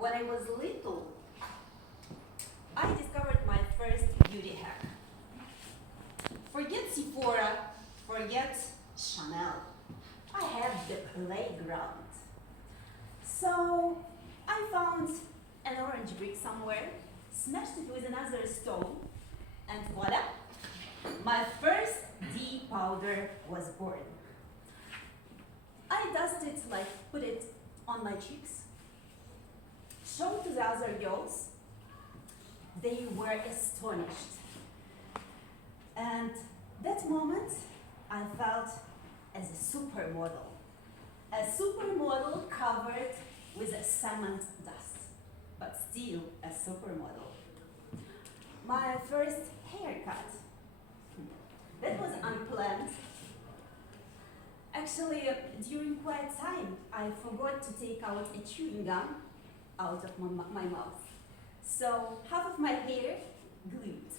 When I was little, I discovered my first beauty hack. Forget Sephora, forget Chanel. I have the playground. So I found an orange brick somewhere, smashed it with another stone, and voila, my first D powder was born. I dusted, put it on my cheeks, showed to the other girls. They were astonished. And that moment, I felt as a supermodel. A supermodel covered with a cement dust, but still a supermodel. My first haircut, that was unplanned. Actually, during quiet time, I forgot to take out a chewing gum out of my mouth. So half of my hair glued.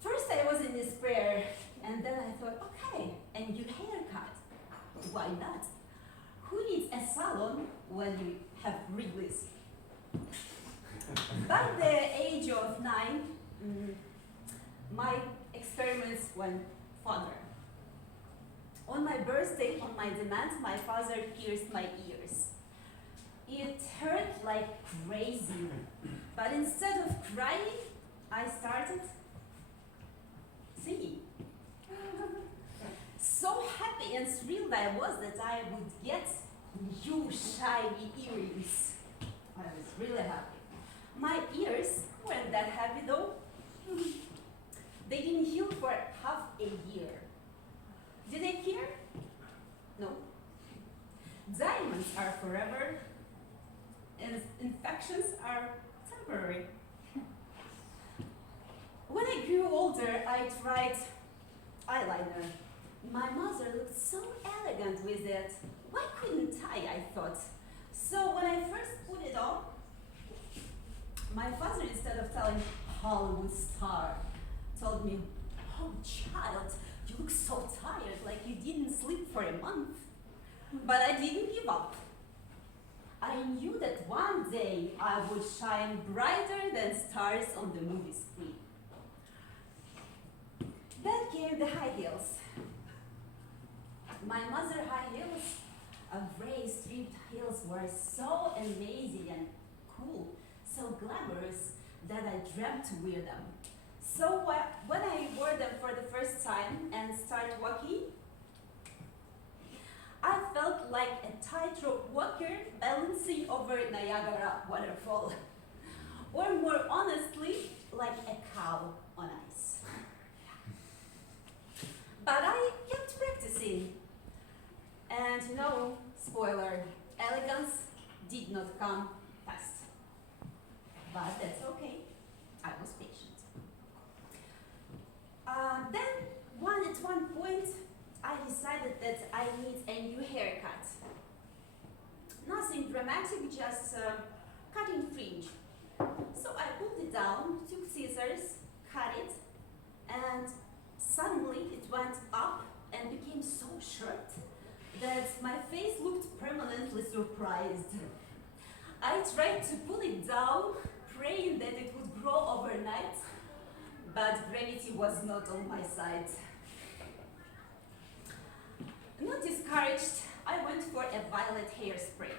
First I was in despair, and then I thought, okay, a new haircut. Why not? Who needs a salon when you have Wrigley's? By the age of 9, my experiments went further. On my birthday, on my demand, my father pierced my ears. It hurt like crazy, but instead of crying, I started singing. So happy and thrilled I was that I would get new shiny earrings. I was really happy. My ears weren't that happy though. They didn't heal for half a year. Did they care? No. Diamonds are forever, and infections are temporary. When I grew older, I tried eyeliner. My mother looked so elegant with it. Why couldn't I thought. So when I first put it on, my father, instead of telling Hollywood star, told me, "Oh child, you look so tired, like you didn't sleep for a month." But I didn't give up. I knew that one day I would shine brighter than stars on the movie screen. Then came the high heels. My mother's high heels, gray striped heels, were so amazing and cool, so glamorous that I dreamt to wear them. So when I wore them for the first time and started walking, I felt like a tightrope walker balancing over Niagara waterfall. Or more honestly, like a cow on ice. But I kept practicing. And spoiler, elegance did not come fast. But that's okay, I was patient. Then at one point, I decided that I need a new haircut. Nothing dramatic, just cutting fringe. So I pulled it down, took scissors, cut it, and suddenly it went up and became so short that my face looked permanently surprised. I tried to pull it down, praying that it would grow overnight, but gravity was not on my side. Not discouraged, I went for a violet hairspray.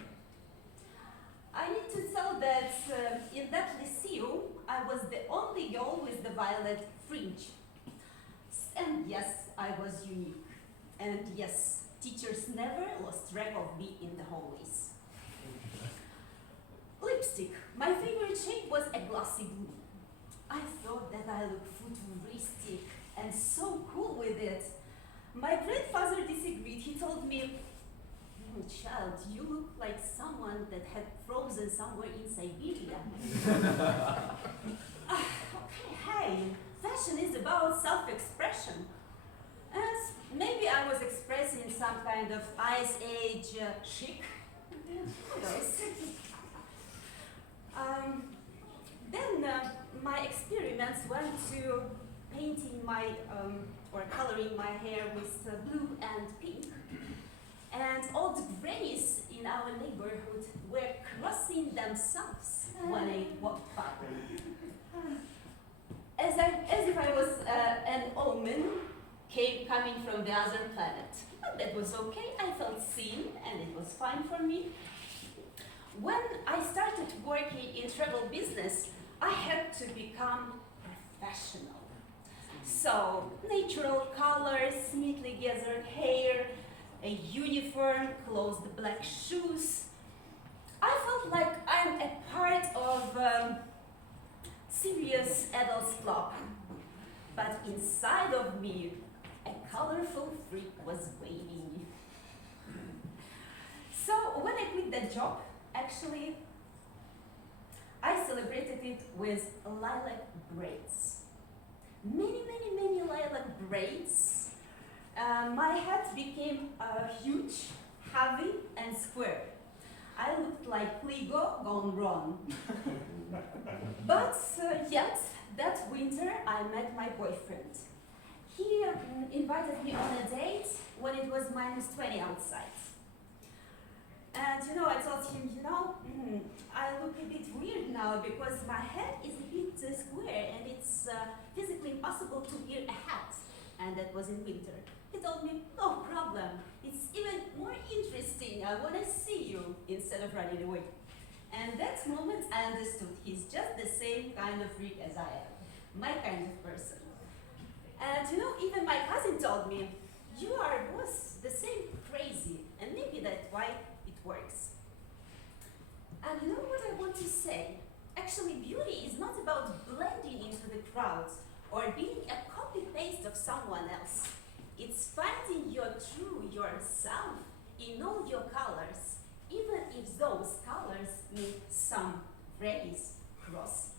I need to tell that in that lyceum, I was the only girl with the violet fringe. And yes, I was unique. And yes, teachers never lost track of me in the hallways. Lipstick. My favorite shade was a glossy blue. I thought that I looked futuristic and so cool with it. My grandfather disagreed. He told me, "Child, you look like someone that had frozen somewhere in Siberia." Okay, hey, fashion is about self-expression. And maybe I was expressing some kind of Ice Age chic. Who knows? Then my experiments went to painting or coloring my hair with blue and pink. and old grannies in our neighborhood were crossing themselves when I walked by. As if I was an omen coming from the other planet. But that was okay, I felt seen and it was fine for me. When I started working in travel business, I had to become professional. So, natural colors, neatly gathered hair, a uniform, closed black shoes. I felt like I'm a part of serious adult club. But inside of me, a colorful freak was waiting. So when I quit that job, actually, I celebrated it with lilac braids. Many lilac braids. My head became huge, heavy, and square. I looked like Lego gone wrong. But yet, that winter, I met my boyfriend. He invited me on a date when it was -20 outside. And I told him, I look a bit weird now because my head is a bit square and it's physically impossible to wear a hat. And that was in winter. He told me, no problem, it's even more interesting, I want to see you instead of running away. And that moment I understood he's just the same kind of freak as I am, my kind of person. And even my cousin told me, you are both the same crazy, and maybe that's why it works. And you know what I want to say? Actually, beauty is not about blending into the crowd or being a copy-paste of someone else. It's finding your true yourself in all your colors, even if those colors make some rays cross